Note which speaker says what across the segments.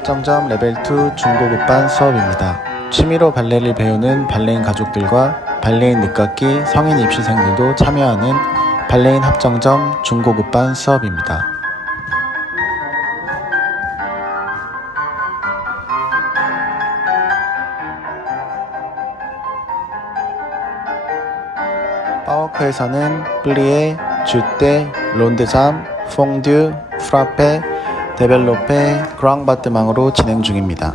Speaker 1: 합정점 레벨 2 중고급반 수업입니다. 취미로 발레를 배우는 발레인 가족들과 발레인 늦깎이 성인 입시생들도 참여하는 발레인 합정점 중고급반 수업입니다. 파워크에서는 플리에, 주떼, 론드잠, 퐁듀, 프라페, 데벨로페, 그랑바트망으로 진행 중입니다.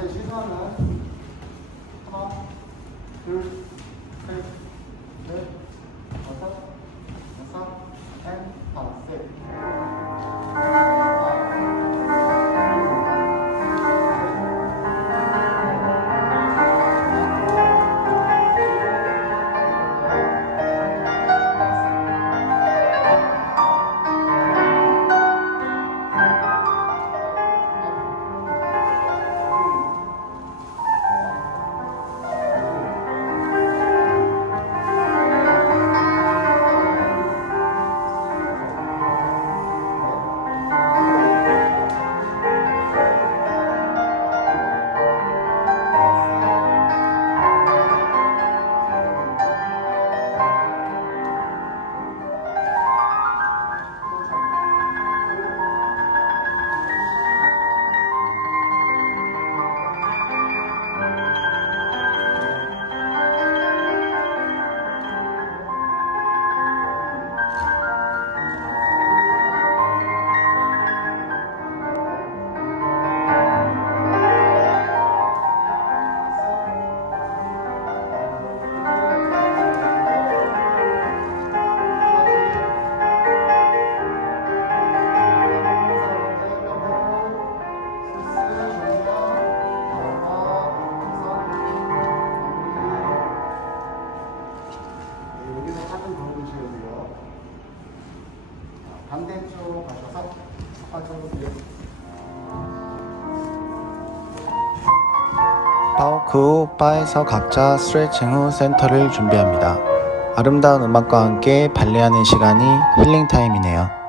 Speaker 1: 바에서 각자 스트레칭 후 센터를 준비합니다. 아름다운 음악과 함께 발레하는 시간이 힐링 타임이네요.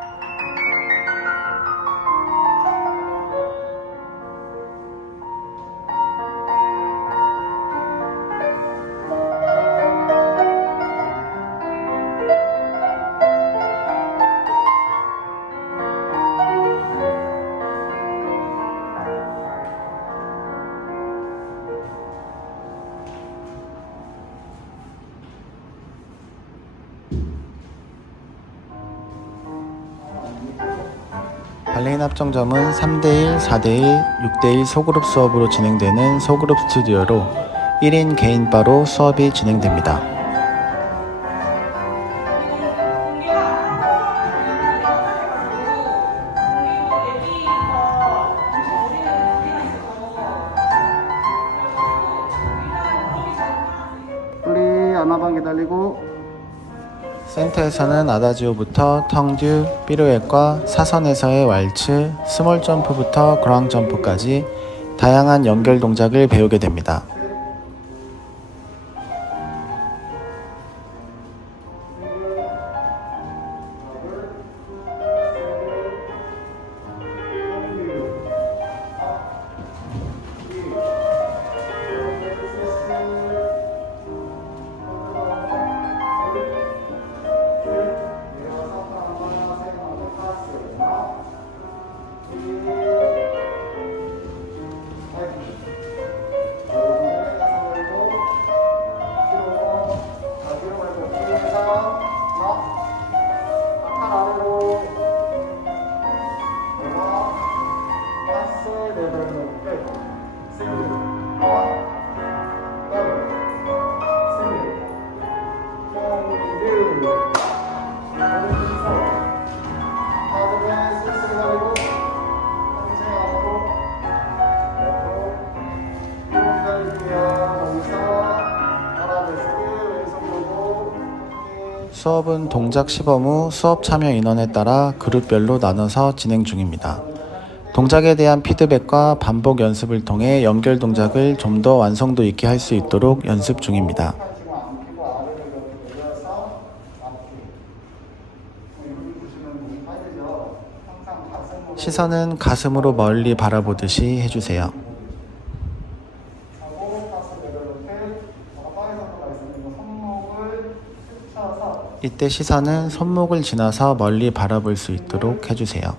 Speaker 1: 발레인 합정점은 3대1, 4대1, 6대1 소그룹 수업으로 진행되는 소그룹 스튜디오로 1인 개인 바로 수업이 진행됩니다. 센터에서는 아다지오부터 텅듀, 피루엣과 사선에서의 왈츠, 스몰 점프부터 그랑 점프까지 다양한 연결 동작을 배우게 됩니다. 수업은 동작 시범 후 수업 참여 인원에 따라 그룹별로 나눠서 진행 중입니다. 동작에 대한 피드백과 반복 연습을 통해 연결 동작을 좀 더 완성도 있게 할 수 있도록 연습 중입니다. 시선은 가슴으로 멀리 바라보듯이 해주세요. 이렇게 바에서 들어가 있으면 손목을 스쳐서
Speaker 2: 이때 시선은 손목을 지나서 멀리 바라볼 수 있도록 해주세요.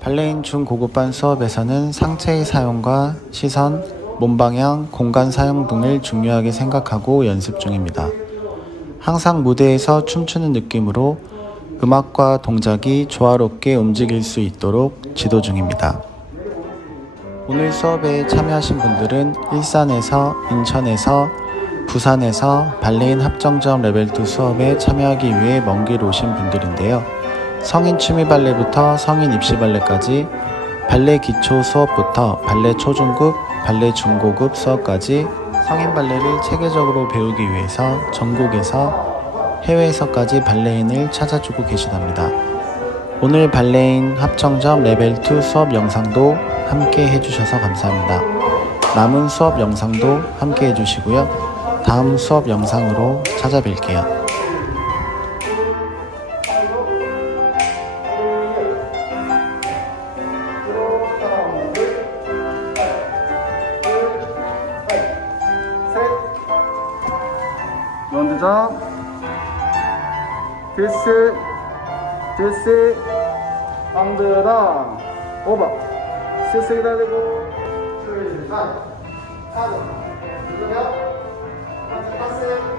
Speaker 2: 발레인 중고급반 수업에서는 상체의 사용과 시선, 몸 방향, 공간 사용 등을 중요하게 생각하고 연습 중입니다. 항상 무대에서 춤추는 느낌으로 음악과 동작이 조화롭게 움직일 수 있도록 지도 중입니다. 오늘 수업에 참여하신 분들은 일산에서, 인천에서, 부산에서 발레인 합정점 레벨 2 수업에 참여하기 위해 먼 길 오신 분들인데요. 성인 취미 발레부터 성인 입시 발레까지 발레 기초 수업부터 발레 초중급, 발레 중고급 수업까지 성인 발레를 체계적으로 배우기 위해서 전국에서 해외에서까지 발레인을 찾아주고 계시답니다. 오늘 발레인 합정점 레벨 2 수업 영상도 함께 해주셔서 감사합니다. 남은 수업 영상도 함께 해주시고요. 다음 수업 영상으로 찾아뵐게요.
Speaker 1: 런드장 디스 디스 방드랑 오버 스스 기다리고 출발 하고 그러면 한번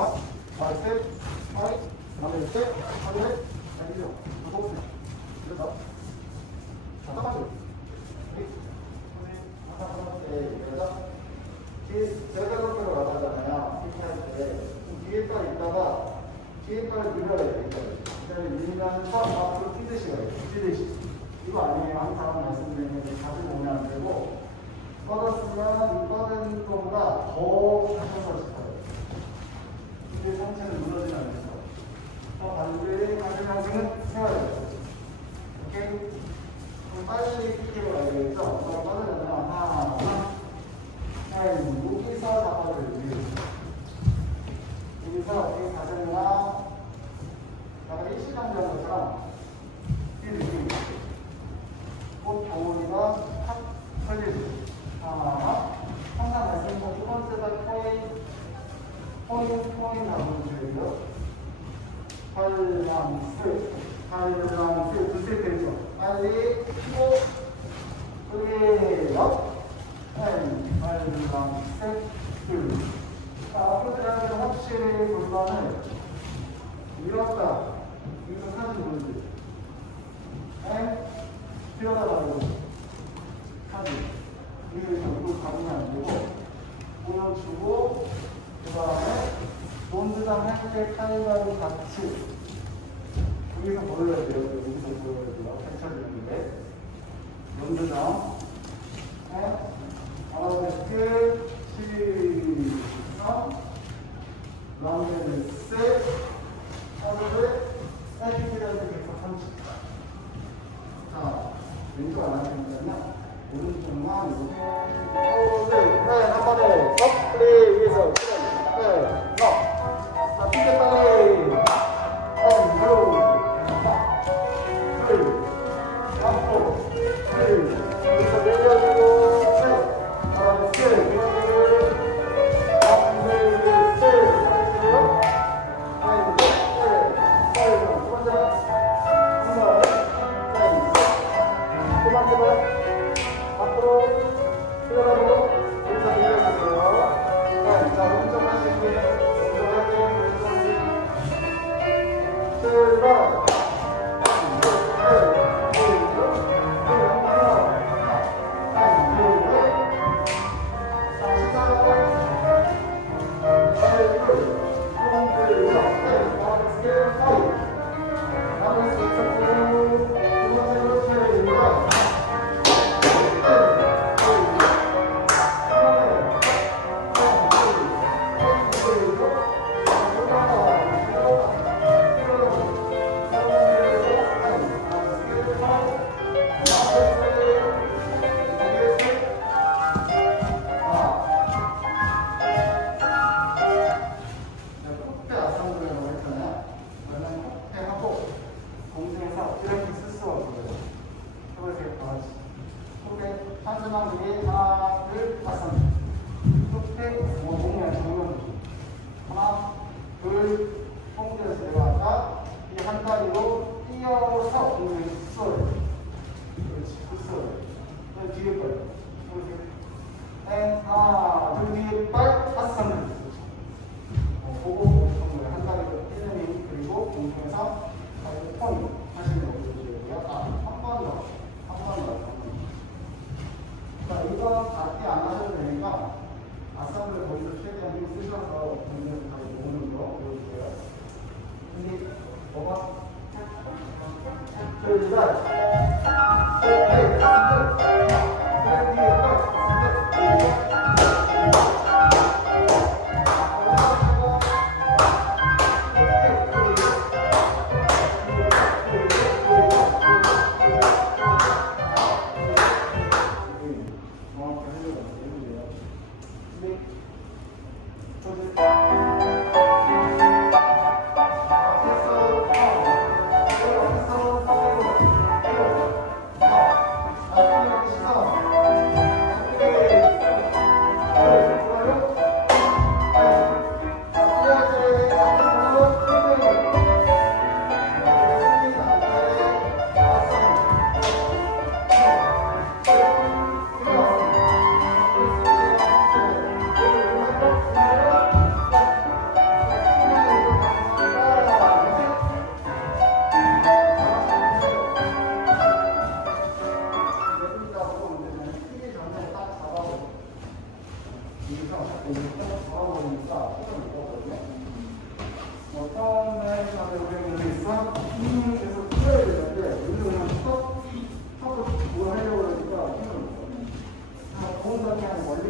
Speaker 1: 하이, 하나, 셋, 하나, 둘, 셋, 그리고 두 번, 그래서, 자, 첫 번째, 제가 그렇게 나가잖아요. 이렇게 할 때, 뒤에 딱 있다가, 뒤에 딱 밀어야 돼. 그다음에 밀면서 앞으로 뛰듯이 가요. 뛰듯이. 이거 아니에요. 항상 말씀드리는 게 자주 보면 안 되고, 이 뻗은 거보다 더 싶어요. 이게 상체는 안 돼서. 더 반대의 가슴 세워야 돼요. 오케이? 그럼 빨리 뛰기로 가야겠죠? 그럼 빠르잖아요. 하나, 하나. 네, 여기서 잡아줘야지. 여기서 이 가슴이나 약간 일시간 정도처럼 이 느낌이 꽃 덩어리가 탁 펴지지. 하나, 항상 말씀드린 첫 번째가 코인, 코인, 코인 잡아주시고요. 팔랑스, 팔랑스, 두세 개죠. 빨리 피고, 그래요. 네, 팔랑스, 둘. 자, 앞으로 들어가면 확실히 골반을 밀었다. 여기서 사진 보여줘. 네, 들어다 말고 사진. 여기서 이거 가면 안 되고, 보여주고, 그 다음에 본드장 할때 칼바로 같이 여기서 보여야 돼요. 여기서 보여야 돼요. 펼쳐지는데. 본드장.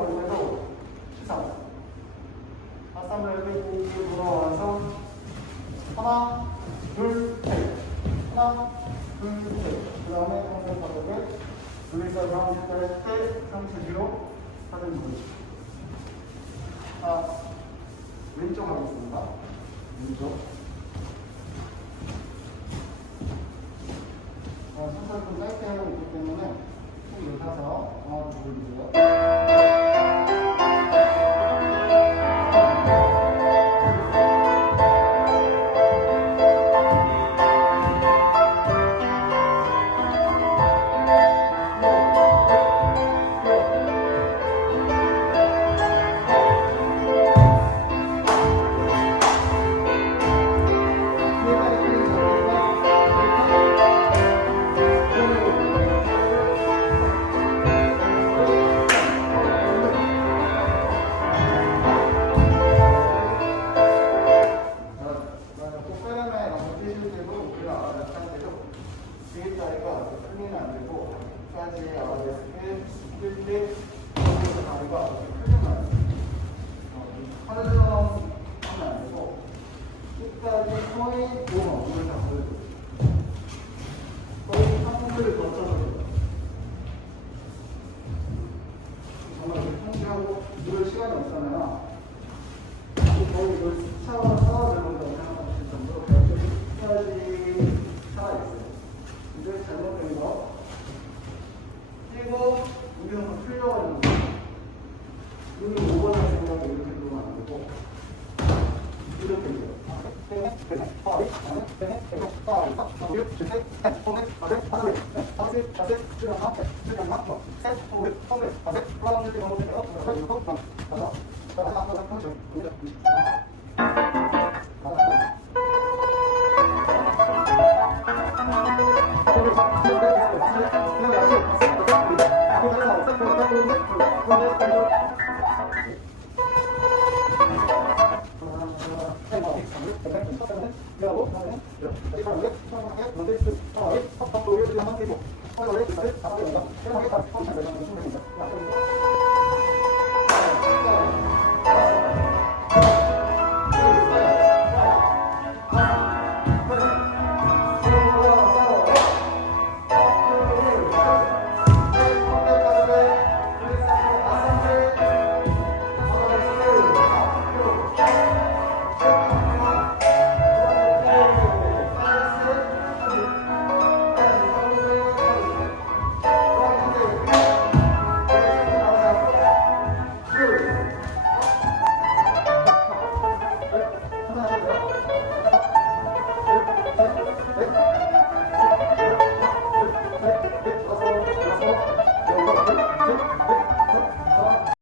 Speaker 1: 원래도 시상 아싸멜로 이렇게 돌아와서 하나 둘셋. 하나 둘셋그 다음에 항상 바닥을 둘이서 가운데 할때 상체로 하는 거죠 자 왼쪽 하겠습니다. 왼쪽. 어, 손가락도 짧게 하고 있기 때문에 쭉 열어서 정확히 보여주세요. করে